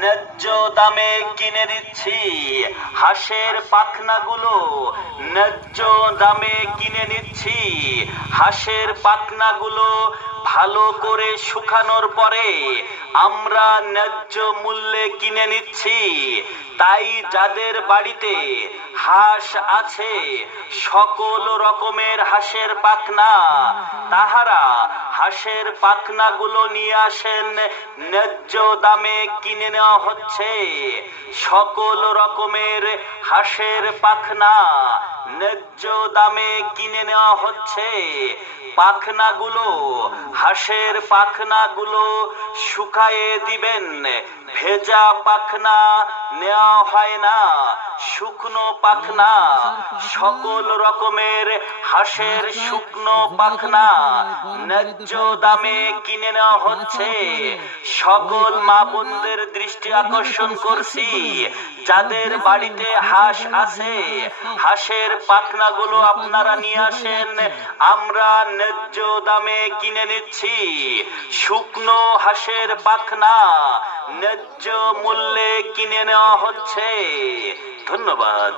ন্যায্য দামে কিনে নিচ্ছি। হাঁসের পাখনাগুলো ন্যায্য দামে কিনে নিচ্ছি। হাঁসের পাখনাগুলো ভালো করে শুকানোর পরে আমরা ন্যায্য মূল্যে কিনে নিচ্ছি। তাই যাদের বাড়িতে হাঁস আছে, সকল রকমের হাঁসের পাখনা, তাহারা হাঁসের পাখনাগুলো নিয়ে আসেন, ন্যায্য দামে কিনে নেওয়া হচ্ছে। সকল রকমের হাঁসের পাখনা ন্যায্য দামে কিনে নেওয়া হচ্ছে। পাখনাগুলো, হাঁসের পাখনাগুলো শুকায়ে দিবেন। ভেজা পাখনা নেওয়া হয় না, শুকনো পাখনা। সকল রকমের হাঁসের শুকনো পাখনা ন্যায্য দামে কিনে নেওয়া হচ্ছে। সকল মা বোনদের দৃষ্টি আকর্ষণ করছি, যাদের বাড়িতে হাঁস আছে, হাঁসের পাখনাগুলো আপনারা নিয়ে আসেন, আমরা ন্যায্য দামে কিনে নিচ্ছি। শুকনো হাঁসের পাখনা ন্যায্য মূল্যে কিনে নেওয়া হচ্ছে। ধন্যবাদ।